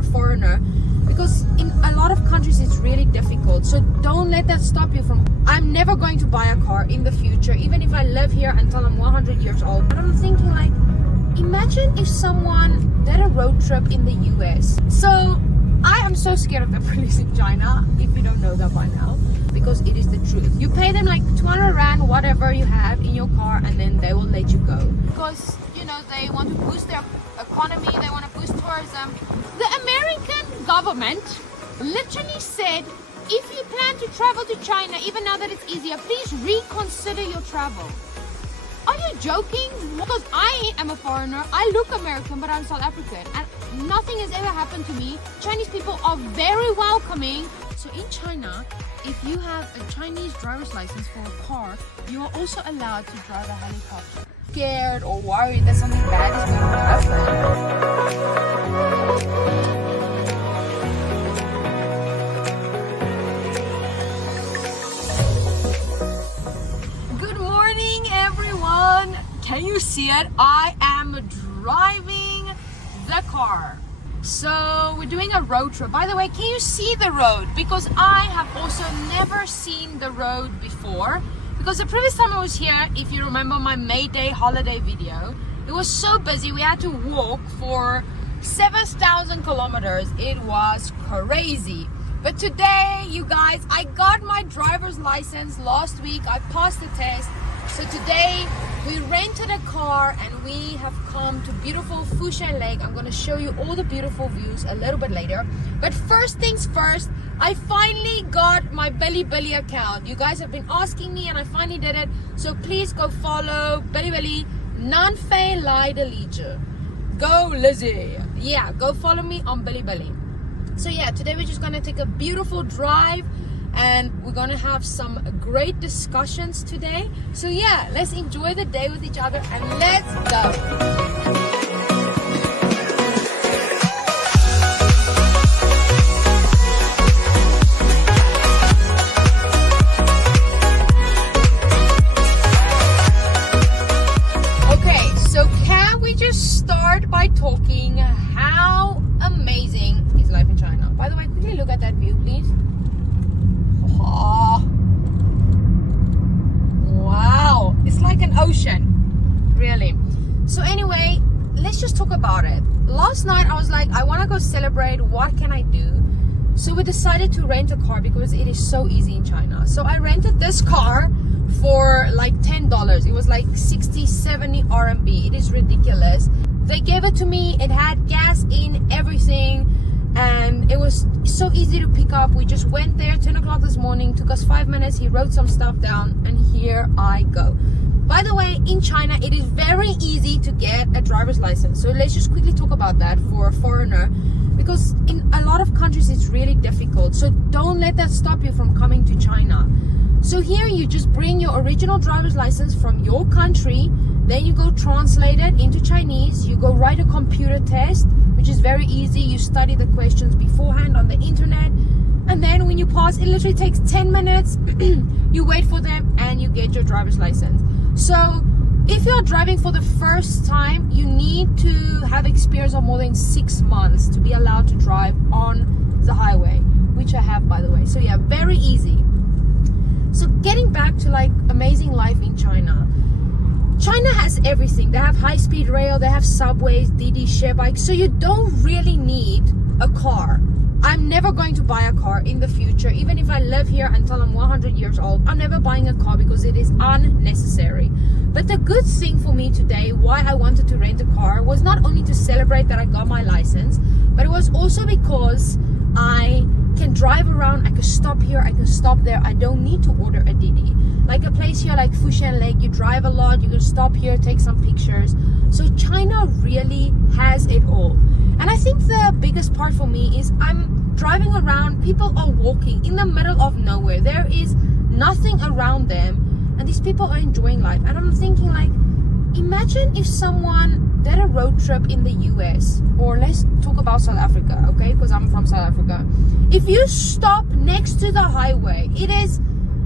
a foreigner, because in a lot of countries it's really difficult. So don't let that stop you from, I'm never going to buy a car in the future, even if I live here until I'm 100 years old. But I'm thinking like, imagine if someone did a road trip in the US. So I am so scared of the police in China, if you don't know that by now, because it is the truth. You pay them like 200 Rand, whatever you have in your car, and then they will let you go. Because, you know, they want to boost their economy, they want to boost tourism. The American government literally said, if you plan to travel to China, even now that it's easier, please reconsider your travel. Are you joking? Because I am a foreigner, I look American, but I'm South African, and nothing has ever happened to me. Chinese people are very welcoming. So in China, if you have a Chinese driver's license for a car, you are also allowed to drive a helicopter. Scared or worried that something bad is going to happen. Good morning, everyone. Can you see it? I am driving the car. So we're doing a road trip. By the way, can you see the road? Because I have also never seen the road before. Because the previous time I was here, if you remember my May Day holiday video, it was so busy. We had to walk for 7,000 kilometers. It was crazy. But today, you guys, I got my driver's license last week. I passed the test. So today we rented a car and we have come to beautiful Fushan Lake. I'm going to show you all the beautiful views a little bit later. But first things first, I finally got my Bilibili account. You guys have been asking me and I finally did it. So please go follow Bilibili Nanfei Lai de Liege. Go Lizzie. Yeah, go follow me on Bilibili. So yeah, today we're just going to take a beautiful drive and we're gonna have some great discussions today. So yeah, let's enjoy the day with each other and let's go. Okay, so can we just start by talking how amazing is life in China? By the way, quickly look at that view, please. Oh, wow, it's like an ocean, really. So anyway, let's just talk about it. Last night I was like, I want to go celebrate. What can I do? So we decided to rent a car because it is so easy in China. So I rented this car for like $10. It was like 60-70 RMB. It is ridiculous. They gave it to me. It had gas in, everything. And it was so easy to pick up. We just went there 10 o'clock this morning, took us 5 minutes. He wrote some stuff down and here I go. By the way, in China it is very easy to get a driver's license. So let's just quickly talk about that for a foreigner, because in a lot of countries it's really difficult. So don't let that stop you from coming to China. So here you just bring your original driver's license from your country, then you go translate it into Chinese, you go write a computer test, which is very easy. You study the questions beforehand on the internet, and then when you pass, it literally takes 10 minutes. You wait for them and you get your driver's license. So if you're driving for the first time, you need to have experience of more than 6 months to be allowed to drive on the highway, which I have, by the way. So yeah, very easy. So getting back to like amazing life in China. China has everything. They have high-speed rail, they have subways, Didi share bikes. So you don't really need a car. I'm never going to buy a car in the future. Even if I live here until I'm 100 years old, I'm never buying a car because it is unnecessary. But the good thing for me today, why I wanted to rent a car, was not only to celebrate that I got my license, but it was also because I can drive around, I can stop here, I can stop there. I don't need to order a Didi. Like a place here like Fushan Lake, you drive a lot, you can stop here, take some pictures. So China really has it all. And I think the biggest part for me is I'm driving around, people are walking in the middle of nowhere. There is nothing around them and these people are enjoying life. And I'm thinking like, imagine if someone did a road trip in the US, or let's talk about South Africa, okay? Because I'm from South Africa. If you stop next to the highway, it is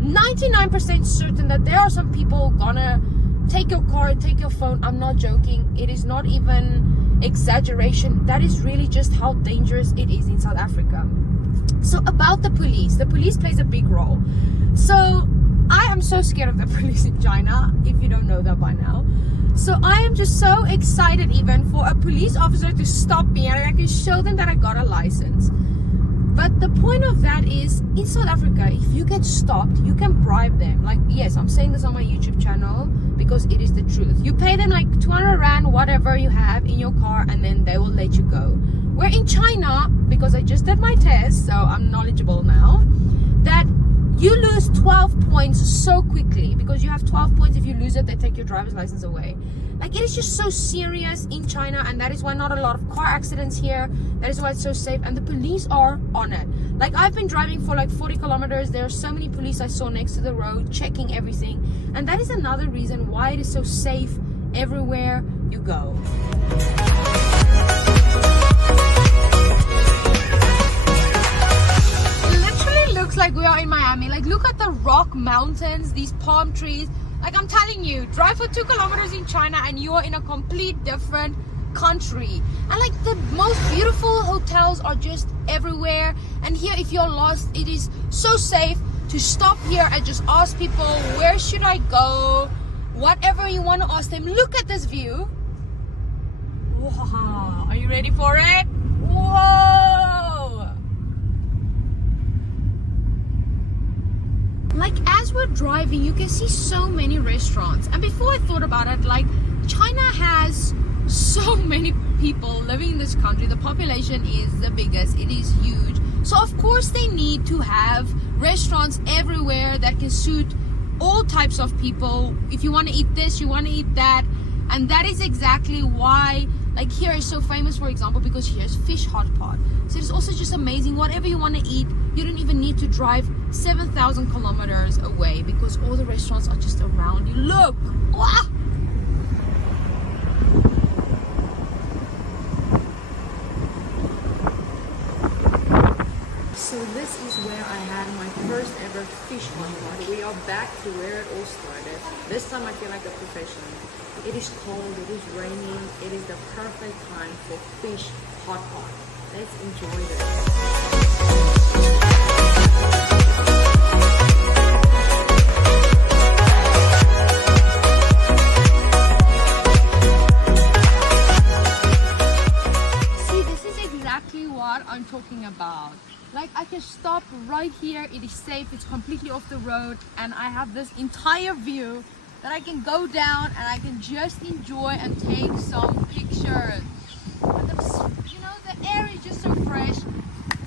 99% certain that there are some people gonna take your car, take your phone. I'm not joking. It is not even exaggeration. That is really just how dangerous it is in South Africa. So about the police plays a big role. So I am so scared of the police in China, if you don't know that by now. So I am just so excited even for a police officer to stop me and I can show them that I got a license. But the point of that is, in South Africa, if you get stopped, you can bribe them. Like, yes, I'm saying this on my YouTube channel because it is the truth. You pay them like 200 Rand, whatever you have in your car, and then they will let you go. Where in China, because I just did my test, so I'm knowledgeable now, that you lose 12 points so quickly, because you have 12 points. If you lose it, they take your driver's license away. Like, it is just so serious in China, and that is why not a lot of car accidents here. That is why it's so safe, and the police are on it. Like, I've been driving for like 40 kilometers. There are so many police I saw next to the road checking everything, and that is another reason why it is so safe everywhere you go. Looks like we are in Miami. Like, look at the rock mountains, these palm trees. Like, I'm telling you, drive for 2 kilometers in China and you are in a complete different country. And like, the most beautiful hotels are just everywhere. And here, if you're lost, it is so safe to stop here and just ask people, where should I go? Whatever you want to ask them. Look at this view. Wow, are you ready for it? Whoa! Like, as we're driving, you can see so many restaurants. And before I thought about it, like, China has so many people living in this country. The population is the biggest. It is huge. So of course they need to have restaurants everywhere that can suit all types of people. If you want to eat this, you want to eat that. And that is exactly why, like, here is so famous, for example, because here's fish hot pot. So it's also just amazing. Whatever you want to eat, you don't even need to drive 7,000 kilometers away, because all the restaurants are just around you. Look! Wow! So this is where I had my first ever fish hot pot. We are back to where it all started. This time I feel like a professional. It is cold, it is raining, it is the perfect time for fish hot pot. Let's enjoy this. I'm talking about. Like, I can stop right here, it is safe, it's completely off the road, and I have this entire view that I can go down and I can just enjoy and take some pictures. And the air is just so fresh.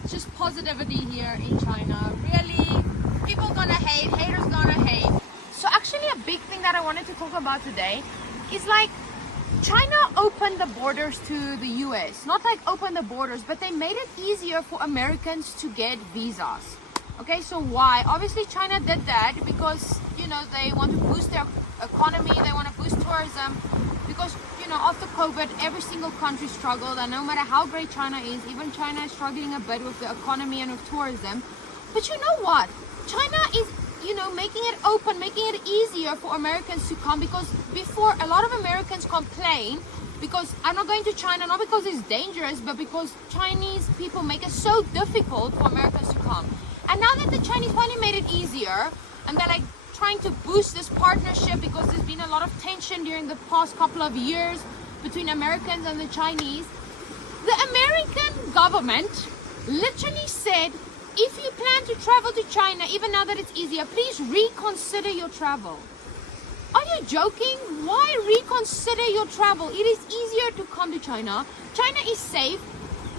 It's just positivity here in China. Really, people gonna hate, haters gonna hate. So actually a big thing that I wanted to talk about today is, like, China opened the borders to the US. Not like open the borders, but they made it easier for Americans to get visas. Okay, so why? Obviously China did that because, they want to boost their economy, they want to boost tourism, because, after COVID, every single country struggled, and no matter how great China is, even China is struggling a bit with the economy and with tourism. But you know what? China is making it open, making it easier for Americans to come, because before, a lot of Americans complain because I'm not going to China, not because it's dangerous, but because Chinese people make it so difficult for Americans to come. And now that the Chinese finally made it easier, and they're like trying to boost this partnership, because there's been a lot of tension during the past couple of years between Americans and the Chinese, the American government literally said, if you plan to travel to China, even now that it's easier, please reconsider your travel. Are you joking? Why reconsider your travel? It is easier to come to China. China is safe.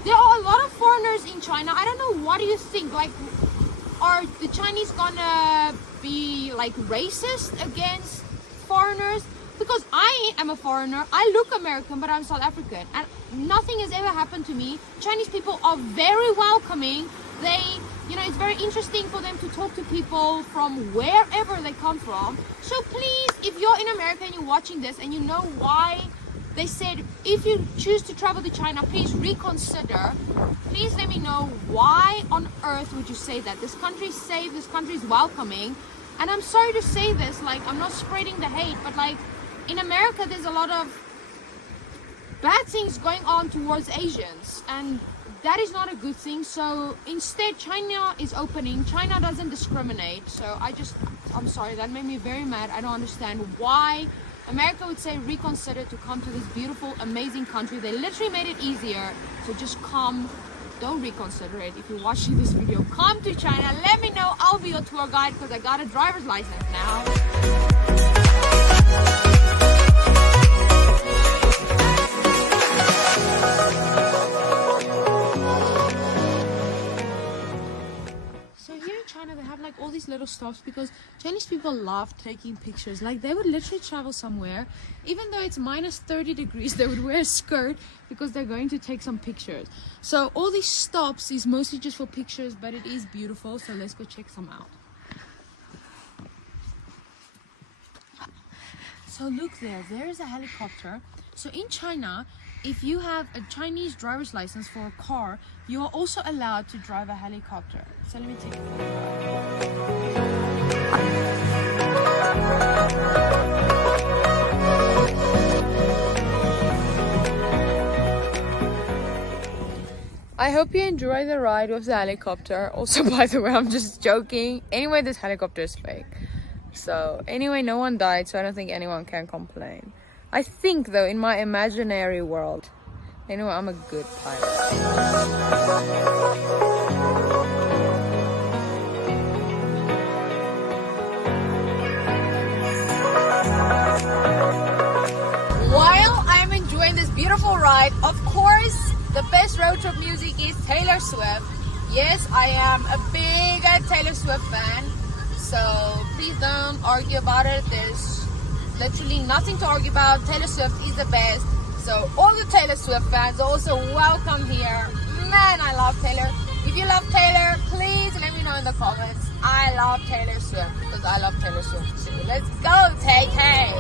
There are a lot of foreigners in China. I don't know, what do you think? Like, are the Chinese gonna be like racist against foreigners? Because I am a foreigner, I look American, but I'm South African, and nothing has ever happened to me. Chinese people are very welcoming. They, it's very interesting for them to talk to people from wherever they come from. So please, if you're in America and you're watching this and you know why they said, if you choose to travel to China, please reconsider. Please let me know, why on earth would you say that? This country is safe, this country is welcoming. And I'm sorry to say this, like, I'm not spreading the hate, but like, in America, there's a lot of bad things going on towards Asians, and that is not a good thing. So instead, China is opening. China doesn't discriminate. So I'm sorry, that made me very mad. I don't understand why America would say reconsider to come to this beautiful, amazing country. They literally made it easier. So just come. Don't reconsider it. If you're watching this video, come to China. Let me know. I'll be your tour guide because I got a driver's license now. They have like all these little stops because Chinese people love taking pictures. Like they would literally travel somewhere, even though it's minus 30 degrees, they would wear a skirt because they're going to take some pictures. So all these stops is mostly just for pictures, but it is beautiful. So let's go check some out. So look there is a helicopter. So in China, if you have a Chinese driver's license for a car, you are also allowed to drive a helicopter. So let me take it. I hope you enjoy the ride with the helicopter. Also, by the way, I'm just joking. Anyway, this helicopter is fake. So anyway, no one died, so I don't think anyone can complain. I think though, in my imaginary world, anyway, I'm a good pilot. While I'm enjoying this beautiful ride, of course, the best road trip music is Taylor Swift. Yes, I am a big Taylor Swift fan, so please don't argue about it. There's literally nothing to argue about. Taylor Swift is the best. So all the Taylor Swift fans are also welcome here. Man, I love Taylor. If you love Taylor, please let me know in the comments. I love Taylor Swift because I love Taylor Swift too. Let's go, Tay Tay.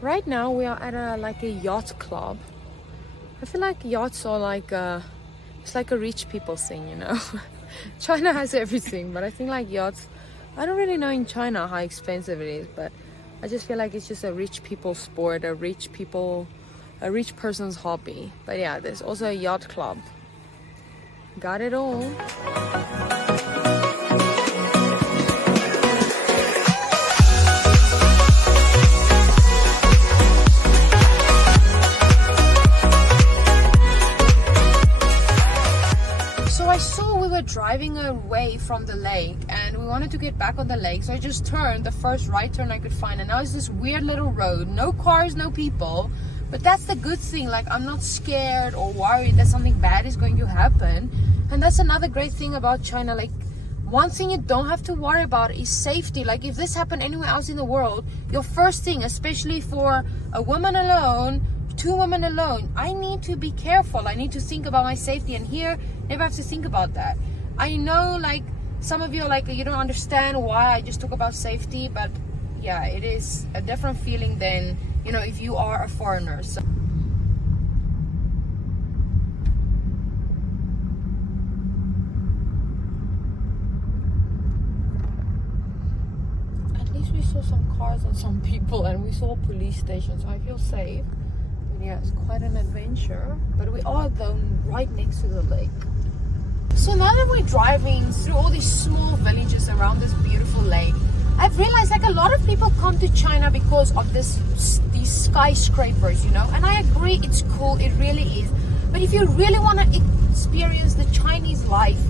Right now we are at a yacht club. I feel like yachts are it's like a rich people thing, you know. China has everything, but I think like yachts, I don't really know in China how expensive it is, but I just feel like it's just a rich people sport, a rich person's hobby. But yeah, there's also a yacht club. Got it all. Driving away from the lake and we wanted to get back on the lake, so I just turned the first right turn I could find, and now it's this weird little road, no cars, no people, but that's the good thing. Like, I'm not scared or worried that something bad is going to happen. And that's another great thing about China. Like, one thing you don't have to worry about is safety. Like, if this happened anywhere else in the world, your first thing, especially for a woman alone, two women alone, I need to be careful. I need to think about my safety, and here never have to think about that. I know, like, some of you are like, you don't understand why I just talk about safety, but yeah, it is a different feeling than, you know, if you are a foreigner. So at least we saw some cars and some people, and we saw a police station, so I feel safe. But yeah, it's quite an adventure, but we are though right next to the lake. So now that we're driving through all these small villages around this beautiful lake, I've realized like a lot of people come to China because of these skyscrapers, you know, and I agree, it's cool, it really is. But if you really want to experience the Chinese life,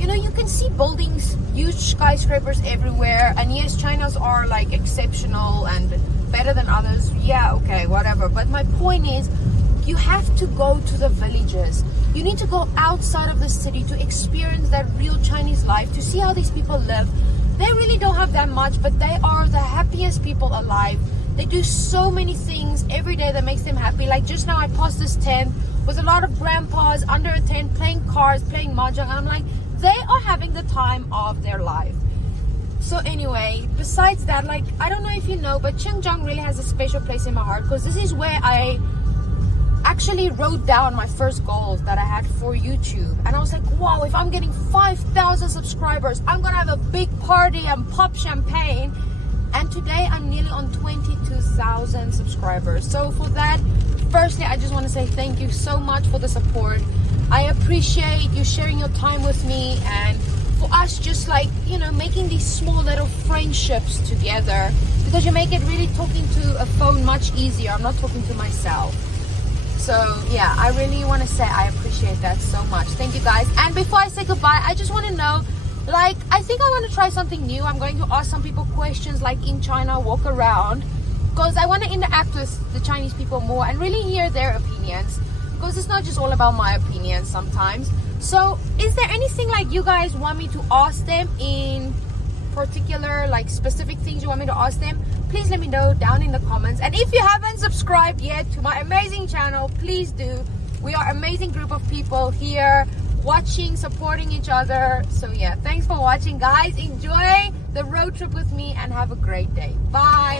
you know, you can see buildings, huge skyscrapers everywhere, and yes, China's are like exceptional and better than others. Yeah, okay, whatever. But my point is, you have to go to the villages. You need to go outside of the city to experience that real Chinese life, to see how these people live. They really don't have that much, but they are the happiest people alive. They do so many things every day that makes them happy. Like just now I passed this tent with a lot of grandpas under a tent playing cards, playing mahjong, and I'm like, they are having the time of their life. So anyway, besides that, like, I don't know if you know, but Xinjiang really has a special place in my heart, because this is where I actually wrote down my first goals that I had for YouTube, and I was like, wow, if I'm getting 5,000 subscribers, I'm gonna have a big party and pop champagne. And today I'm nearly on 22,000 subscribers. So for that, firstly, I just want to say thank you so much for the support. I appreciate you sharing your time with me, and for us just like, you know, making these small little friendships together, because you make it really talking to a phone much easier. I'm not talking to myself. So yeah, I really want to say I appreciate that so much. Thank you guys. And before I say goodbye, I just want to know, like, I think I want to try something new. I'm going to ask some people questions like in China, walk around, because I want to interact with the Chinese people more and really hear their opinions, because it's not just all about my opinions sometimes. So is there anything like you guys want me to ask them in particular, like specific things you want me to ask them? Please let me know down in the comments. And if you haven't subscribed yet to my amazing channel, please do. We are an amazing group of people here, watching, supporting each other. So yeah, thanks for watching, guys. Enjoy the road trip with me and have a great day. Bye.